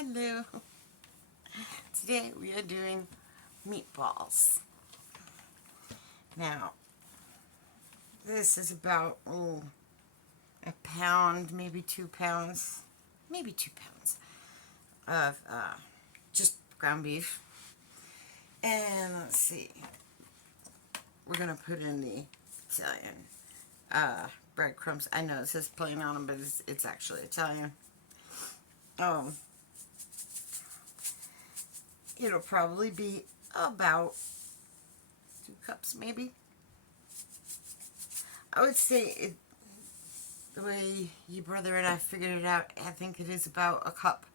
Hello. Today we are doing meatballs. Now, this is about a pound, maybe 2 pounds, maybe 2 pounds of just ground beef. And let's see, we're gonna put in the Italian breadcrumbs. I know it says plain on them, but it's actually Italian. It'll probably be about 2 cups, maybe. I would say the way your brother and I figured it out, I think it is about a cup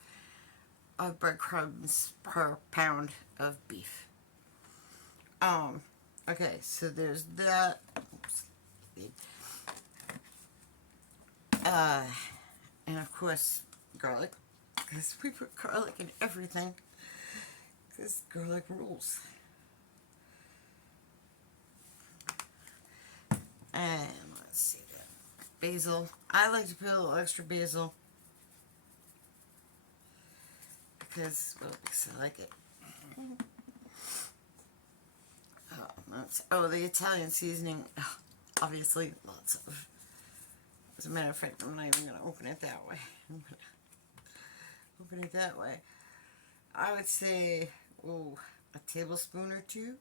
of breadcrumbs per pound of beef. Okay, so there's that. And of course, garlic, because we put garlic in everything, because garlic rules. And let's see that. Basil. I like to put a little extra basil, because I like it. The Italian seasoning, obviously lots of. As a matter of fact, I'm not even going to open it that way. I'm going to open it that way. I would say, a tablespoon or 2.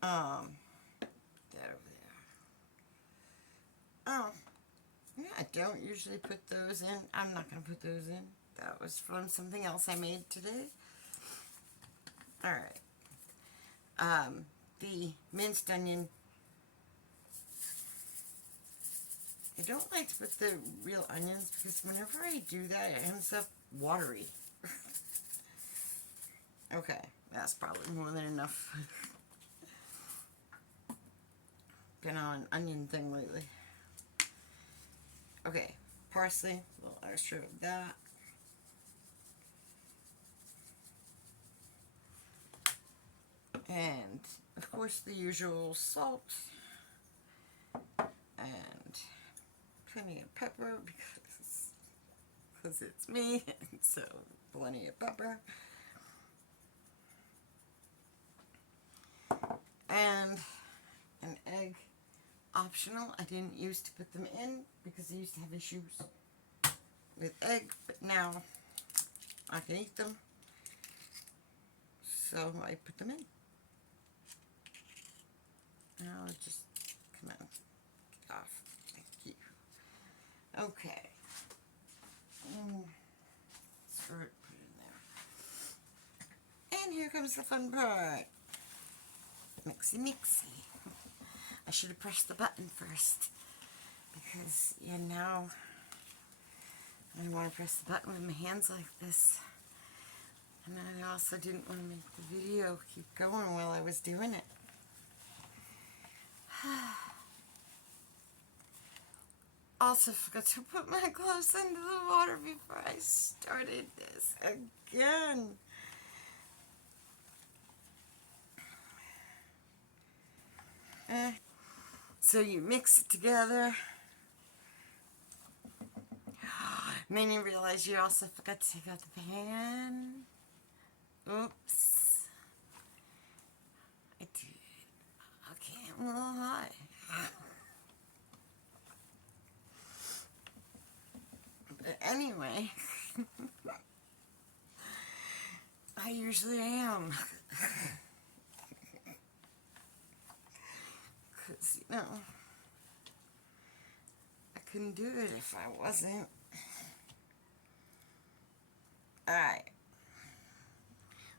That over there. Yeah, I don't usually put those in. I'm not going to put those in. That was from something else I made today. Alright. The minced onion. I don't like to put the real onions because whenever I do that, it ends up watery. Okay, that's probably more than enough. Been on an onion thing lately. Okay, parsley, a little extra of that. And, of course, the usual salt. And plenty of pepper because it's me, so plenty of pepper. And an egg, optional. I didn't used to put them in because I used to have issues with egg, but now I can eat them, so I put them in. Now just come on, get off. Thank you. Okay. Put it in there. And here comes the fun part. Mixy mixy. I should have pressed the button first, because now I want to press the button with my hands like this. And I also didn't want to make the video keep going while I was doing it. Also forgot to put my gloves into the water before I started this again. So you mix it together. And then you realize you also forgot to take out the pan. Oops. I did. Okay, I'm a little high. But anyway, I usually am. Because, I couldn't do it if I wasn't. Alright.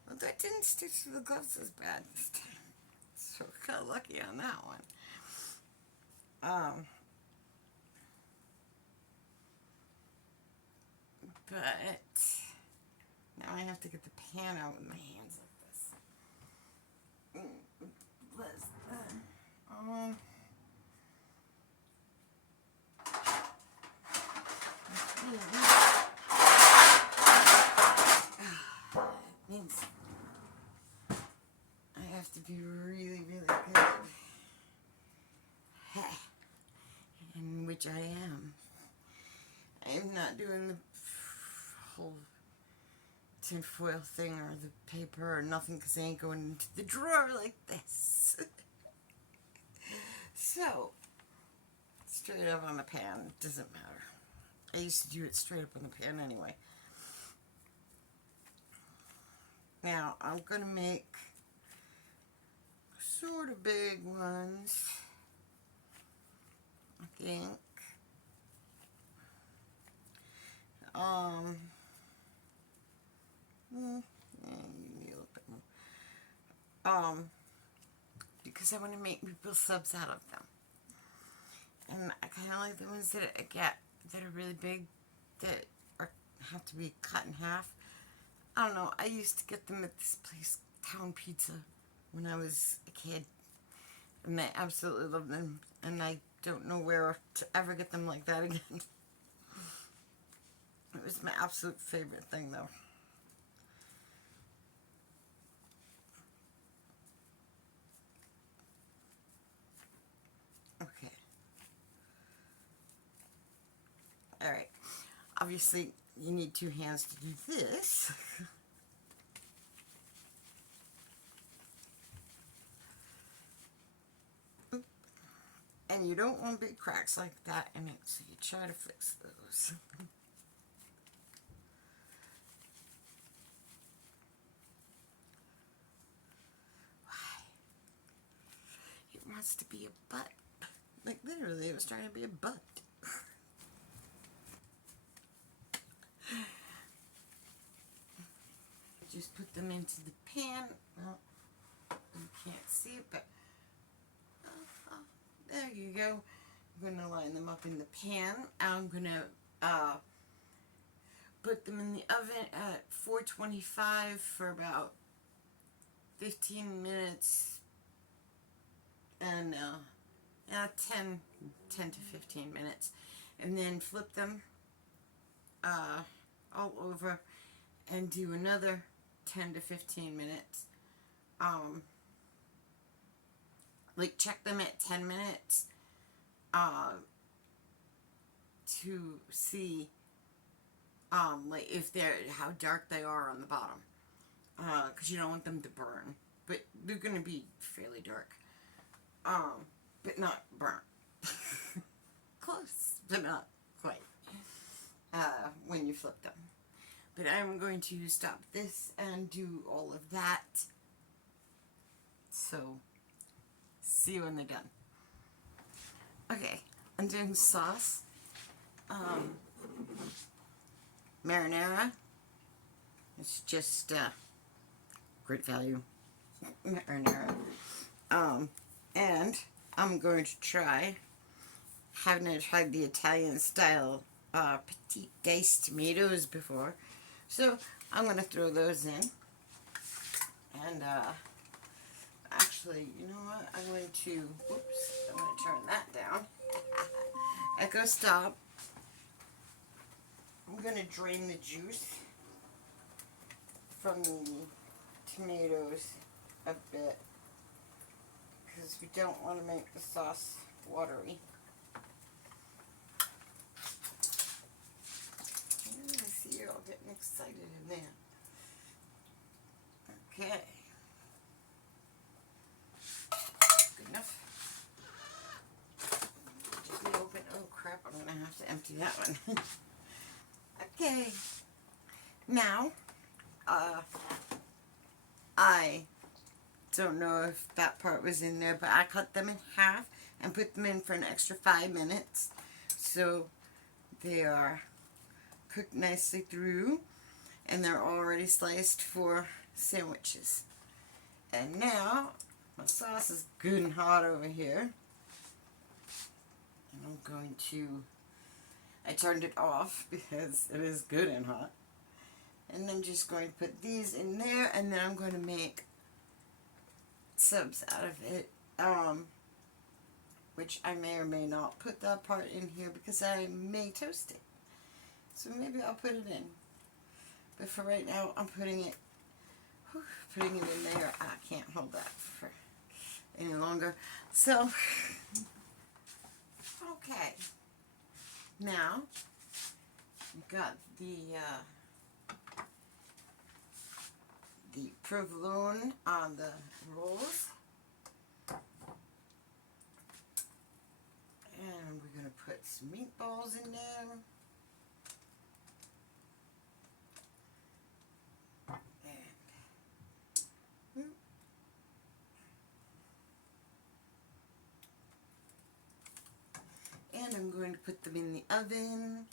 Well, that didn't stick to the gloves as bad this time. So we got lucky on that one. But now I have to get the pan out with my hands like this. What's that? Means I have to be really, really good. And which I am. I'm not doing the whole tinfoil thing or the paper or nothing because I ain't going into the drawer like this. So, straight up on the pan, it doesn't matter. I used to do it straight up on the pan anyway. Now, I'm going to make sort of big ones, I think. You need a little bit more. Because I want to make meatball subs out of them. And I kind of like the ones that I get that are really big, that have to be cut in half. I don't know, I used to get them at this place, Town Pizza, when I was a kid. And I absolutely love them. And I don't know where to ever get them like that again. It was my absolute favorite thing, though. Okay. Alright. Obviously, you need 2 hands to do this. And you don't want big cracks like that in it, so you try to fix those. Why? It wants to be a butt. Like, literally, it was trying to be a butt. Just put them into the pan. Well, you can't see it, but there you go. I'm going to line them up in the pan. I'm going to put them in the oven at 425 for about 15 minutes. And 10 to 15 minutes. And then flip them all over and do another 10 to 15 minutes. Like, check them at 10 minutes to see like if they're how dark they are on the bottom, because you don't want them to burn, but they're gonna be fairly dark, but not burnt. Close, but not quite, when you flip them. But I'm going to stop this and do all of that. So, see you when they're done. Okay, I'm doing sauce. Marinara. It's just great value marinara. And I'm going to try. Haven't tried the Italian style petite diced tomatoes before, so I'm going to throw those in. And actually, you know what? I'm going to turn that down. Echo stop. I'm going to drain the juice from the tomatoes a bit, because we don't want to make the sauce watery. I see you're all getting excited in there. Okay. Good enough. Just open. Oh crap, I'm going to have to empty that one. Okay. Now, I don't know if that part was in there, but I cut them in half and put them in for an extra 5 minutes. So they are cooked nicely through, and they're already sliced for sandwiches. And now my sauce is good and hot over here. And I'm going to, I turned it off because it is good and hot. And I'm just going to put these in there, and then I'm going to make subs out of it, which I may or may not put that part in here because I may toast it. So maybe I'll put it in. But for right now, I'm putting it in there. I can't hold that for any longer. So, okay. Now, got the provolone on the rolls. And we're going to put some meatballs in there. And I'm going to put them in the oven.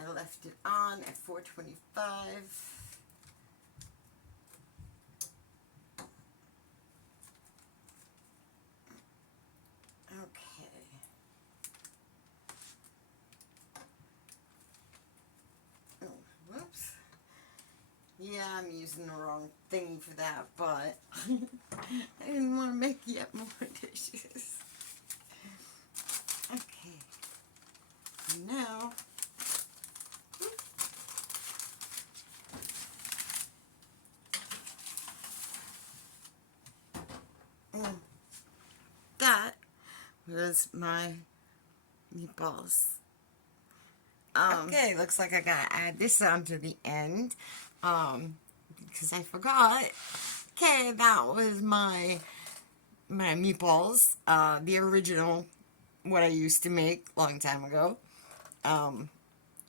I left it on at 425. Okay. Oh, whoops. Yeah, I'm using the wrong thingy for that, but I didn't want to make yet more dishes. Okay. Now, that was my meatballs. Okay, looks like I gotta add this on to the end, because I forgot. Okay, that was my meatballs, the original, what I used to make a long time ago,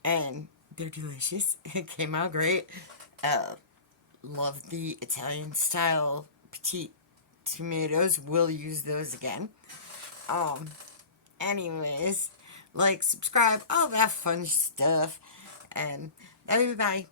and they're delicious. It came out great. Love the Italian style petite tomatoes. We'll use those again. Anyways, like, subscribe, all that fun stuff, and bye bye.